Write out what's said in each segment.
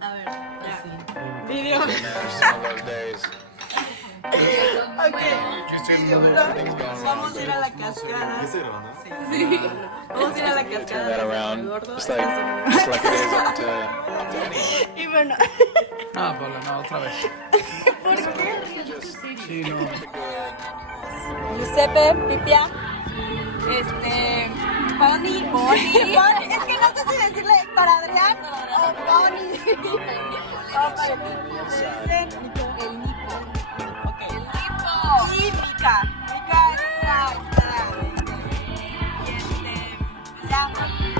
A ver, ya. Video. Ok, video vlog. Vamos a ir a la cascada. Sí. Vamos a ir a la cascada. Y bueno. No, Paula, no, otra vez. ¿Por qué? Sí, no. Giuseppe, Pipia. Pony. Es que no sé si decirle para Adrián o Pony. El Nipo. Y Mika. Mika es la. Ya.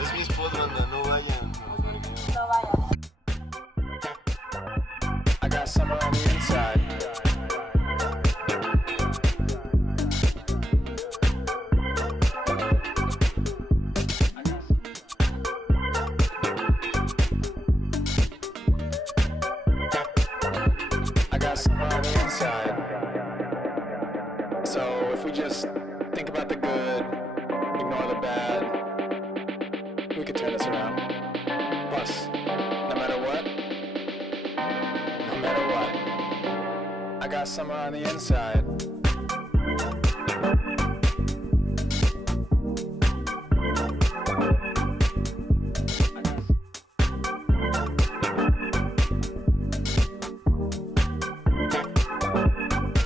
Es mi esposa, no vayan. No vaya. I got summer on the inside. I got summer on the inside. So if we just think about the good, ignore the bad, we could turn this around. Plus, no matter what, I got summer on the inside.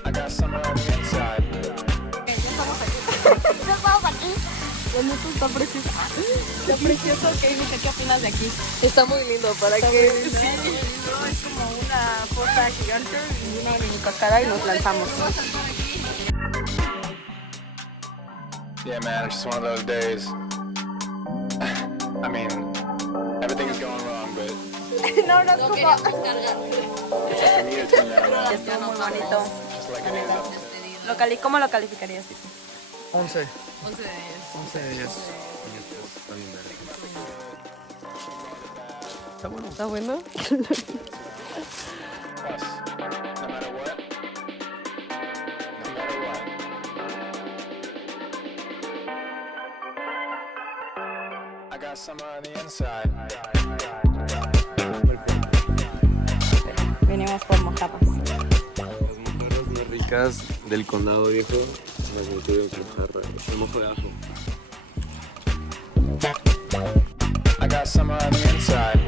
I got summer on the inside. Ya estamos aquí. La neta está precioso. Está precioso. ¿Qué dice? ¿Qué opinas de aquí? Está muy lindo, ¿para Está qué? muy lindo. Sí. Es como una fosa gigante y una mini cascada y nos lanzamos. Yeah, man, it's just one of those days. I mean, everything is going wrong, but No, no es No como. queríamos cargar. it's up to me to turn that around, Estuvo muy bonito. just like it is up to ¿Cómo lo calificarías? 11. 11 de 10. 11 de 10. Está bueno. ¿Está bueno? Plus, no matter what, I got summer on the inside. Venimos por mojadas. Las mojarras más ricas del condado viejo, las que tuvimos mojarra, el mojo de ajo. I got summer on the inside.